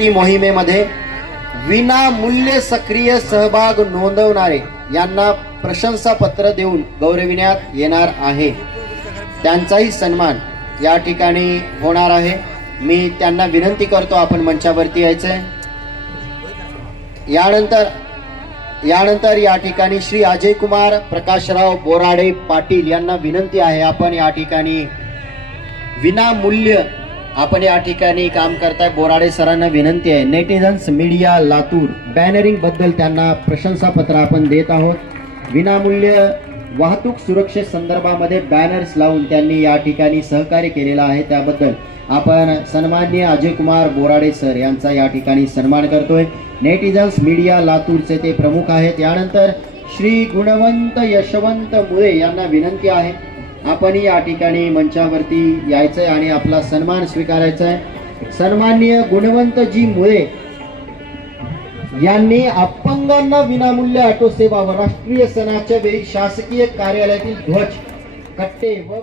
मंचावरती मोहिमेमध्ये विनामूल्य सक्रिय सहभाग नोंदवणारे यांना प्रशंसापत्र देऊन गौरविण्यात येणार आहे. त्यांचाही सन्मान या ठिकाणी होणार आहे. मी त्यांना विनंती करतो आपण मंचावरती यायचंय. यानंतर यानंतर या ठिकाणी श्री अजय कुमार प्रकाशराव बोराडे पाटील यांना विनंती आहे. आपण या ठिकाणी विनामूल्य आपण या ठिकाणी काम करताय. बोराडे सरांना विनंती आहे. नेटिझन्स मीडिया लातूर बॅनरिंगबद्दल त्यांना प्रशंसापत्र आपण देत आहोत. विनामूल्य वाहतूक सुरक्षे संदर्भामध्ये बॅनर्स लावून त्यांनी या ठिकाणी सहकार्य केलेलं आहे. त्याबद्दल आपण सन्मान्य अजय कुमार बोराडे सर यांचा या ठिकाणी सन्मान करतोय. नेटिझन्स मीडिया लातूरचे ते प्रमुख आहेत. यानंतर श्री गुणवंत यशवंत मुळे यांना विनंती आहे. आपण या ठिकाणी मंचावरती यायचंय आणि आपला सन्मान स्वीकारायचा आहे सन्माननीय गुणवंतजी मुळे यांनी अपंगांना विनामूल्य ऑटो सेवा व राष्ट्रीय सणाच्या वेळी शासकीय कार्यालयातील ध्वज कट्टे व